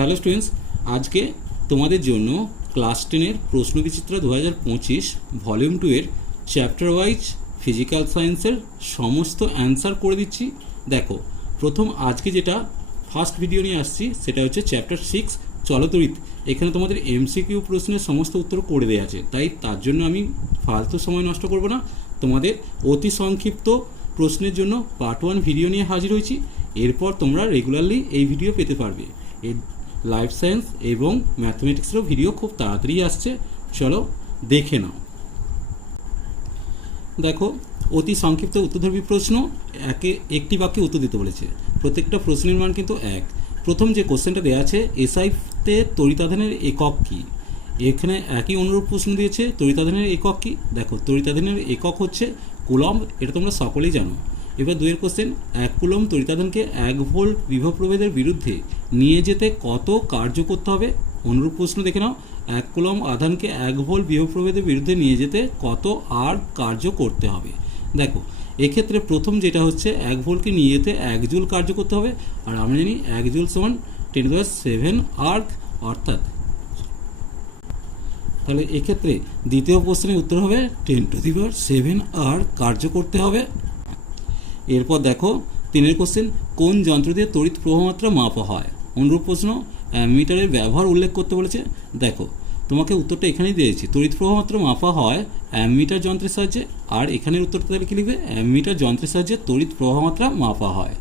Hello students, আজকে তোমাদের জন্য ক্লাস টেনের প্রশ্নবিচিত্র দু হাজার পঁচিশ ভলিউম টু এর চ্যাপ্টার ওয়াইজ ফিজিক্যাল সায়েন্সের সমস্ত অ্যান্সার করে দিচ্ছি। দেখো, প্রথম আজকে যেটা ফার্স্ট ভিডিও নিয়ে আসছি, সেটা হচ্ছে চ্যাপ্টার সিক্স, চলতরিত। এখানে তোমাদের এমসিকিউ প্রশ্নের সমস্ত উত্তর করে দেওয়া আছে। তাই তার জন্য আমি ফালতু সময় নষ্ট করব না। তোমাদের অতি সংক্ষিপ্ত প্রশ্নের জন্য পার্ট ওয়ান ভিডিও নিয়ে হাজির হয়েছি। এরপর তোমরা রেগুলারলি এই ভিডিও পেতে পারবে। এই লাইফ সায়েন্স এবং ম্যাথমেটিক্সেরও ভিডিও খুব তাড়াতাড়ি আসছে। চলো দেখে নাও। দেখো, অতি সংক্ষিপ্ত উত্তরধর্মী প্রশ্ন একে একটি বাক্যে উত্তর দিতে বলেছে। প্রত্যেকটা প্রশ্নের মান কিন্তু এক। প্রথম যে কোশ্চেনটা দেওয়া আছে এসআইতে তরিতাধানের একক কী? এখানে একই অনুরূপ প্রশ্ন দিয়েছে তরিতাধানের একক কী? দেখো তরিতাধানের একক হচ্ছে কুলম এটা তোমরা সকলেই জানো। এবার দুয়ের কোশ্চেন এক কুলম তরিতাধানকে এক ভোল্ট বিভব প্রভেদের বিরুদ্ধে নিয়ে যেতে কত কার্য করতে হবে? অনুরূপ প্রশ্ন দেখে নাও। এক কুলম আধানকে এক ভোল্ট বিভব প্রভেদের বিরুদ্ধে নিয়ে যেতে কত আর কার্য করতে হবে? দেখো, এক্ষেত্রে প্রথম যেটা হচ্ছে, এক ভোল্টকে নিয়ে যেতে এক জুল কার্য করতে হবে। আর আমরা জানি এক জুল সমান টেন টু সেভেন আর্ক অর্থাৎ তাহলে এক্ষেত্রে দ্বিতীয় প্রশ্নের উত্তর হবে, ten to the power seven আর কার্য করতে হবে। এরপর দেখো, তিনের কোশ্চেন কোন যন্ত্র দিয়ে তড়িৎ প্রবাহমাত্রা মাপা হয়? অনুরূপ প্রশ্ন মিটারের ব্যবহার উল্লেখ করতে বলেছে। দেখো, তোমাকে উত্তরটা এখানেই দিয়েছি। তড়িৎ প্রবাহমাত্রা মাপা হয় অ্যামিটার যন্ত্রের সাহায্যে, আর এখানের উত্তরটা তাহলে কি লিখবে? অ্যামিটার যন্ত্রের সাহায্যে তড়িৎ প্রবাহমাত্রা মাপা হয়।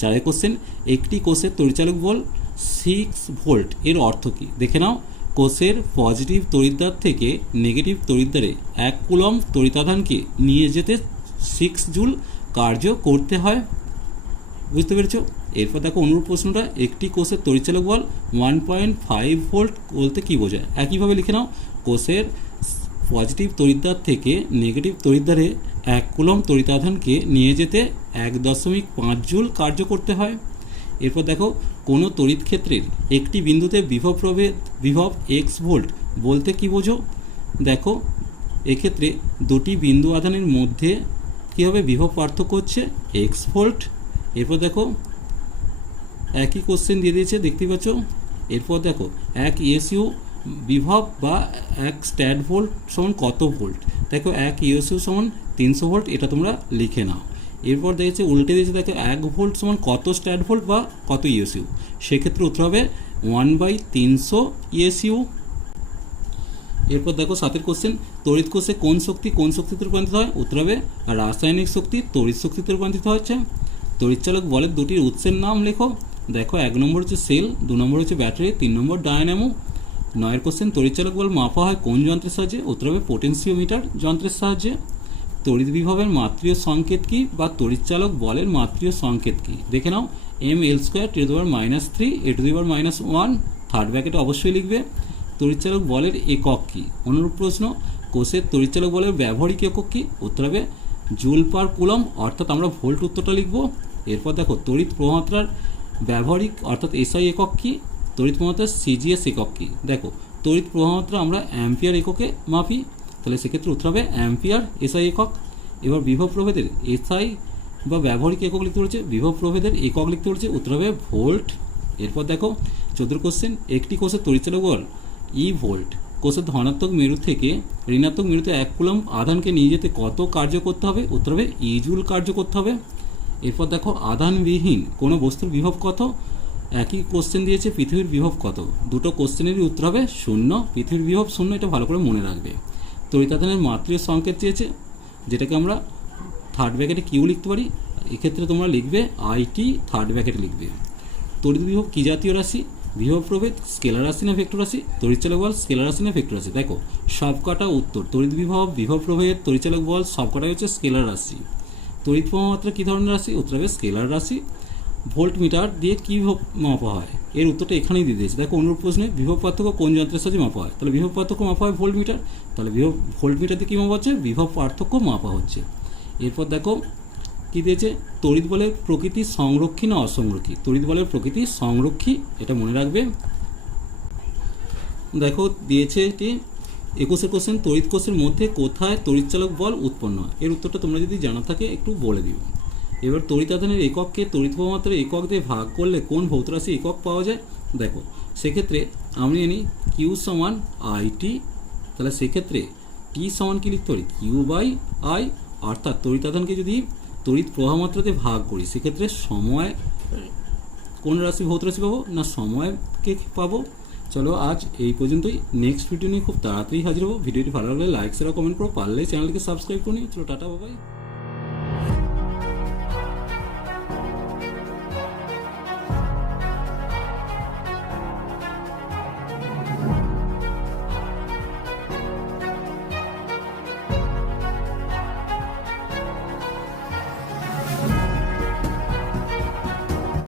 চারের কোশ্চেন একটি কোষের পরিচালক বল সিক্স ভোল্ট এর অর্থ কী? দেখে নাও, কোষের পজিটিভ তড়িৎদ্বার থেকে নেগেটিভ তড়িৎদ্বারে এক কুলম তড়িতাধানকে নিয়ে যেতে সিক্স জুল কার্য করতে হয়। বুঝতে পেরেছ? এরপর দেখো অনুরূপ প্রশ্নটা, একটি কোষের তরিচালক বল ওয়ান পয়েন্ট ফাইভ ভোল্ট বলতে কী বোঝায়? একইভাবে লিখে নাও, কোষের পজিটিভ তড়িৎদ্বার থেকে নেগেটিভ তড়িৎদ্বারে এক কুলম তড়িতাধানকে নিয়ে যেতে এক দশমিক পাঁচ জুল কার্য করতে হয়। এরপর দেখো, কোনো তড়িৎ ক্ষেত্রের একটি বিন্দুতে বিভব প্রভেদ, বিভব এক্স ভোল্ট বলতে কী বোঝো? দেখো, এক্ষেত্রে দুটি বিন্দু আধানের মধ্যে কী হবে বিভব পার্থক্য হচ্ছে? এক্স ভোল্ট এরপর দেখো, একই কোশ্চেন দিয়ে দিয়েছে দেখতেই পাচ্ছ? এরপর দেখো, এক ইএসইউ বিভব বা এক স্ট্যাট ভোল্ট সমান কত ভোল্ট দেখো, এক ইএসইউ সমান তিনশো ভোল্ট এটা তোমরা লিখে নাও। এরপর দেখেছে, উল্টে দিয়েছে, দেখো, এক ভোল্ট সমান কত স্ট্যাট ভোল্ট বা কত ইএসইউ সেক্ষেত্রে উত্তর হবে ওয়ান বাই তিনশো ইএসইউ এরপর দেখো, সাতের কোশ্চেন তড়িৎ কোষে কোন শক্তি কোন শক্তিতে রূপান্তরিত হয়? উত্তর হবে রাসায়নিক শক্তি তড়িৎ শক্তিতে রূপান্তরিত হচ্ছে। তড়িৎচালক বলের দুটির উৎসের নাম লেখো। দেখো, এক নম্বর হচ্ছে সেল, দু নম্বর হচ্ছে ব্যাটারি, তিন নম্বর ডায়নামো। নয়ের কোশ্চেন তড়িৎচালক বল মাপা হয় কোন যন্ত্রের সাহায্যে? উত্তর হবে পোটেন্সিওমিটার যন্ত্রের সাহায্যে। তড়িৎ বিভবের মাত্রীয় সংকেত কি বা তড়িৎচালক বলের মাত্রীয় সংকেত কি? দেখে নাও M L square to the minus three A to the minus one third ব্র্যাকেটে অবশ্যই লিখবে। তড়িৎচালক বলের একক কি? অনুরূপ প্রশ্ন কোষের তড়িৎচালক বলের ব্যবহারিক একক কী? উত্তর হবে জুল পার কুলম অর্থাৎ আমরা ভোল্ট উত্তরটা লিখব। এরপর দেখো, তড়িৎ প্রমাত্রার ব্যবহারিক, অর্থাৎ এসআই একক কী? তড়িৎ প্রমাত্রার সিজিএস একক কী? দেখো, তড়িৎ প্রমাত্রা আমরা অ্যাম্পিয়ার এককে মাপি। তাহলে সেক্ষেত্রে উত্তর হবে অ্যাম্পিয়ার এসআই একক। এবার বিভব প্রভেদের এসআই বা ব্যবহারিক একক লিখতে বলেছে, বিভব প্রভেদের একক লিখতে বলেছে, উত্তর হবে ভোল্ট। এরপর দেখো চোদ্দ কোশ্চেন একটি কোষের তড়িৎচালক বল ই ভোল্ট। কোষের ধনাত্মক মেরু থেকে ঋণাত্মক মেরুতে এক কুলম আধানকে নিয়ে যেতে কত কার্য করতে হবে? উত্তর হবে ইজুল কার্য করতে হবে। এরপর দেখো, আধানবিহীন কোনো বস্তুর বিভব কত? একই কোশ্চেন দিয়েছে, পৃথিবীর বিভব কত? দুটো কোশ্চেনেরই উত্তর হবে, শূন্য। পৃথিবীর বিভব শূন্য, এটা ভালো করে মনে রাখবে। তরিতাধানের মাতৃয় সংকেত চেয়েছে যেটাকে আমরা থার্ড ব্যাকেটে কিউ লিখতে পারি। এক্ষেত্রে তোমরা লিখবে আইটি থার্ড ব্যাকেটে লিখবে। তড়িৎ বিভব কী জাতীয় রাশি? বিভব প্রভেদ স্কেলার রাশি না ভেক্টর রাশি? তড়িৎচালক বল, স্কেলার রাশি না ভেক্টর রাশি? দেখো, সবকটা উত্তর। তড়িৎ বিভব বিভব প্রভেদ তড়িৎচালক বল, সবকটাই হচ্ছে স্কেলার রাশি। তড়িৎ প্রবাহমাত্রা কী ধরনের রাশি? উত্তর হবে স্কেলার রাশি। ভোল্ট মিটার দিয়ে কী মাপা হয়? এর উত্তরটা এখানেই দিয়ে দিয়েছে। দেখো, অনুরূপ প্রশ্নে বিভব পার্থক্য কোন যন্ত্রের সাথে মাপা হয়? তাহলে বিভব পার্থক্য মাপা হয় ভোল্ট মিটার তাহলে বিভব ভোল্ট মিটার দিয়ে কী মাপা হচ্ছে? বিভব পার্থক্য মাপা হচ্ছে। এরপর দেখো কী দিয়েছে? তড়িৎ বলের প্রকৃতি সংরক্ষী না অসংরক্ষী? তড়িৎ বলের প্রকৃতি সংরক্ষী, এটা মনে রাখবে। দেখো, দিয়েছে এটি একুশে কোশ্চেন, তড়িৎ কোষের মধ্যে কোথায় তড়িৎচালক বল উৎপন্ন হয়? এর উত্তরটা তোমরা যদি জানা থাকে, একটু বলে দিও। এবার তড়িৎ আধানের একককে তড়িৎ প্রমাত্রার একক দিয়ে ভাগ করলে কোন ভৌতরাশি একক পাওয়া যায়? দেখো, সেক্ষেত্রে আমি জানি কিউ সমান আইটি তাহলে সেক্ষেত্রে টি সমান কি লিখতে পারি? কিউ বাই আই অর্থাৎ তড়িতাদানকে যদি তড়িৎ প্রবাহ মাত্রাতে ভাগ করি, সেক্ষেত্রে সময় কোন রাশি ভৌত রাশি পাবো না সময়কে পাবো? চলো আজ এই পর্যন্তই। নেক্সট ভিডিও নিয়ে খুব তাড়াতাড়ি হাজির হব। ভিডিওটি ভালো লাগলে লাইক শেয়ার কমেন্ট করো। পারলে চ্যানেলকে সাবস্ক্রাইব করে চলো টাটা বাবাই